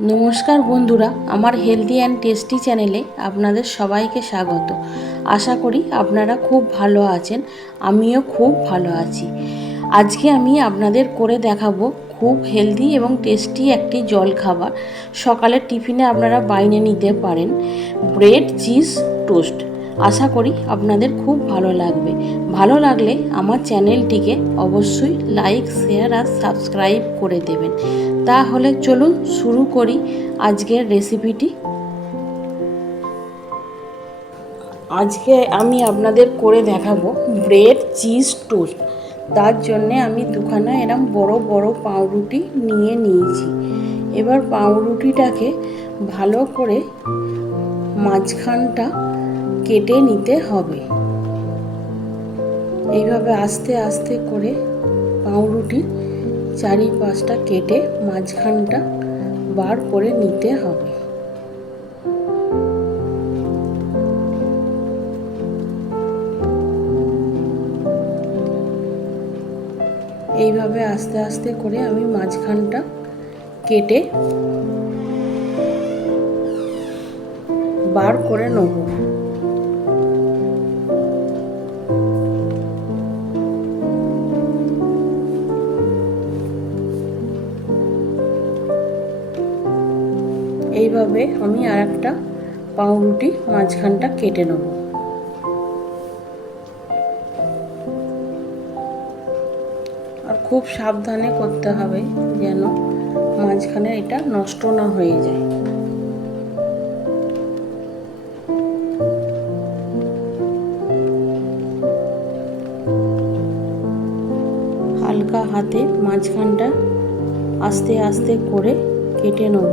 নমস্কার বন্ধুরা, আমার হেলদি অ্যান্ড টেস্টি চ্যানেলে আপনাদের সবাইকে স্বাগত। আশা করি আপনারা খুব ভালো আছেন, আমিও খুব ভালো আছি। আজকে আমি আপনাদের করে দেখাবো খুব হেলদি এবং টেস্টি একটি জল খাবার সকালের টিফিনে আপনারা বাইনে নিতে পারেন ব্রেড চিজ টোস্ট আশা করি আপনাদের খুব ভালো লাগবে। ভালো লাগলে আমার চ্যানেলটিকে অবশ্যই লাইক, শেয়ার আর সাবস্ক্রাইব করে দেবেন। তাহলে চলুন শুরু করি আজকের রেসিপিটি। আজকে আমি আপনাদের করে দেখাবো ব্রেড চিজ টোস্ট। তার জন্যে আমি দুখানা এরম বড় বড় পাউরুটি নিয়ে নিয়েছি। এবার পাউরুটিটাকে ভালো করে মাঝখানটা কেটে নিতে হবে। এইভাবে আস্তে আস্তে করে পাউরুটি চারি পাঁচটা কেটে মাঝখানটা বার করে নিতে হবে। এইভাবে আস্তে আস্তে করে আমি মাঝখানটা কেটে বার করে নেব। এইভাবে আমি আর একটা পাউরুটি মাঝখানটা কেটে নেব। আর খুব সাবধানে করতে হবে যেন মাঝখানে এটা নষ্ট না হয়ে যায়। হালকা হাতে মাঝখানটা আস্তে আস্তে করে কেটে নেব।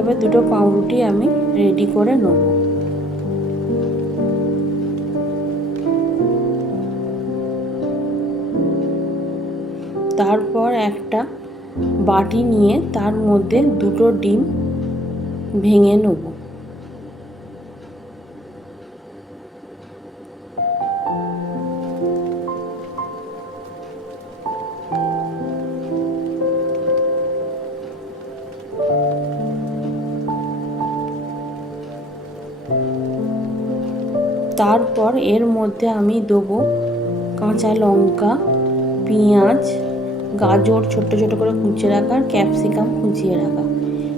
এইভাবে দুটো পাউরুটি আমি রেডি করে নেব। তারপর একটা বাটি নিয়ে তার মধ্যে দুটো ডিম ভেঙে নেব। তারপর এর মধ্যে আমি দেবো কাঁচা লঙ্কা, পেঁয়াজ, গাজর ছোট ছোট করে কুচিয়ে রাখা আর ক্যাপসিকাম কুচিয়ে রাখা।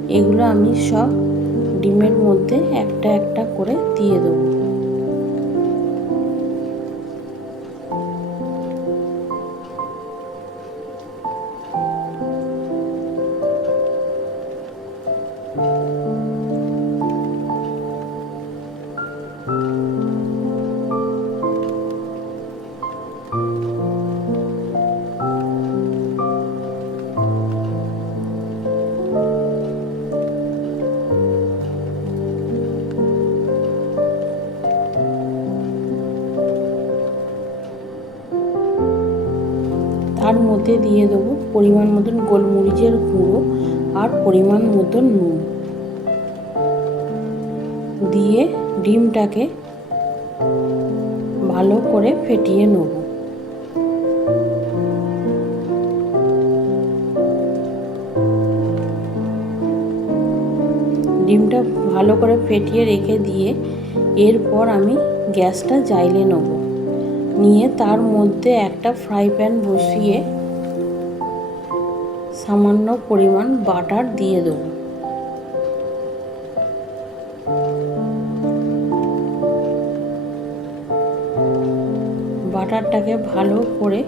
এগুলো আমি সব ডিমের মধ্যে একটা একটা করে দিয়ে দেবো। তার মধ্যে দিয়ে দেবো পরিমাণ মতন গোলমরিচের গুঁড়ো আর পরিমাণ মতন নুন। দিয়ে ডিমটাকে ভালো করে ফেটিয়ে নেব। ডিমটা ভালো করে ফেটিয়ে রেখে দিয়ে এরপর আমি গ্যাসটা জ্বাইলে নেব। নিয়ে তার মধ্যে একটা ফ্রাই প্যান বসিয়ে সামান্য পরিমাণ বাটার দিয়ে দেবো। বাটারটাকে ভালো করে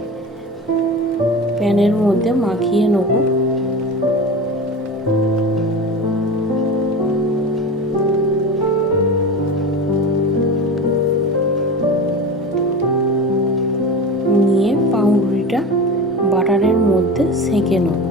প্যানের মধ্যে মাখিয়ে নেব। বাটারের মধ্যে সেঁকে নেব।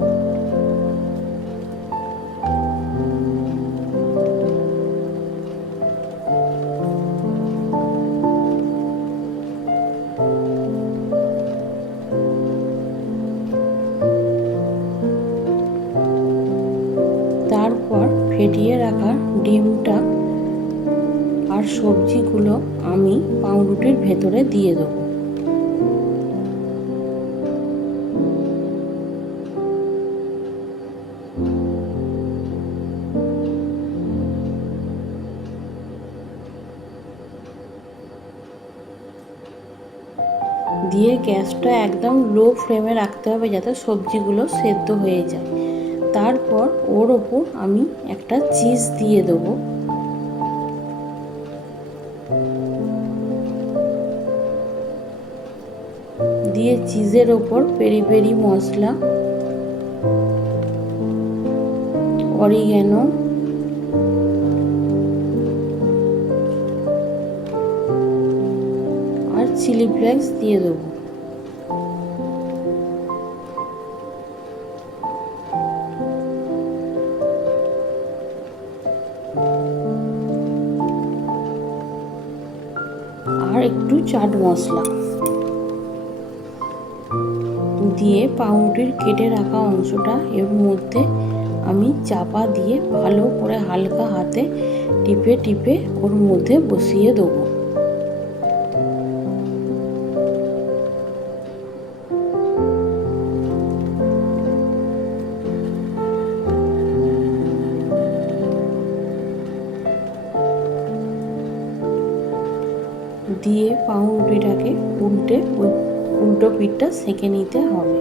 তারপর ফেটিয়ে রাখা ডিমটা আর সবজিগুলো আমি পাউরুটির ভেতরে দিয়ে দেবো। দিয়ে গ্যাসটা একদম লো ফ্লেমে রাখতে হবে যাতে সবজিগুলো সেদ্ধ হয়ে যায়। তারপর ওর ওপর আমি একটা চিজ দিয়ে দেবো। দিয়ে চিজের ওপর পেরি পেরি মশলা অরিগ্যানো চিলি ফ্লেক্স দিয়ে দেবো। আর একটু চাট মশলা দিয়ে পাউরুটির কেটে রাখা অংশটা এর মধ্যে আমি চাপা দিয়ে ভালো করে হালকা হাতে টিপে টিপে ওর মধ্যে বসিয়ে দেবো। দিয়ে পাউরুটিটাকে উল্টে উল্টো পিঠটা সেঁকে নিতে হবে।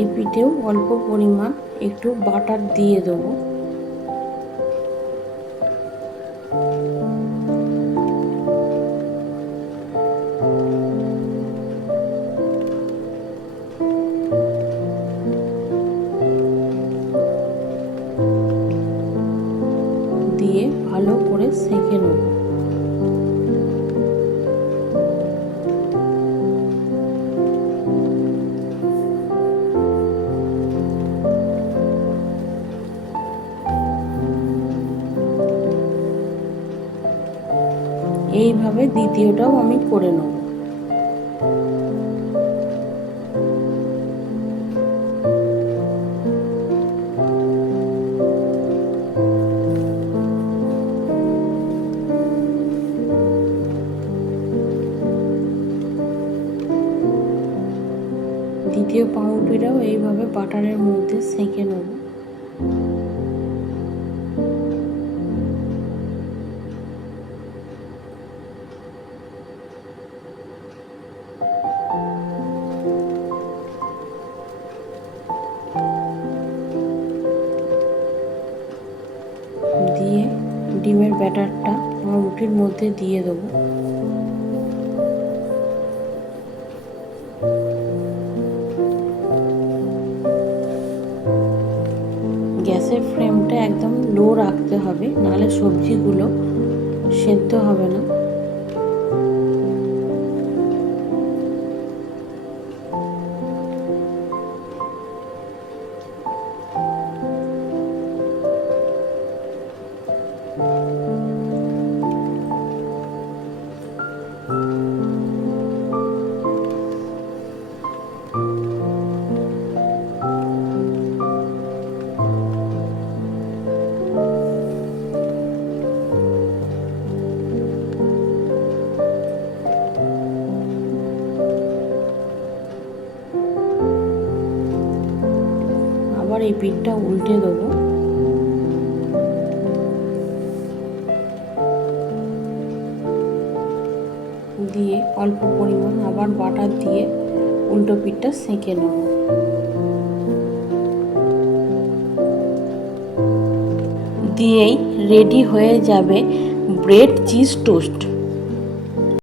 এই পিঠেও অল্প পরিমাণ একটু বাটার দিয়ে দেবো। সেঁকে নেব এইভাবে দ্বিতীয়টাও আমি করে নেব। দ্বিতীয় পাউরুটিটাও এইভাবে বাটারের মধ্যে সেঁকে নেব। দিয়ে ডিমের ব্যাটারটা আমার রুটির মধ্যে দিয়ে দেবো। একদম লো রাখতে হবে নাহলে সবজিগুলো সেদ্ধ হবে না। এই পিঠটা উল্টে দেবো। দিয়ে অল্প পরিমাণ আবার বাটার দিয়ে উল্টো পিঠটা সেঁকে নেব। দিয়েই রেডি হয়ে যাবে ব্রেড চিজ টোস্ট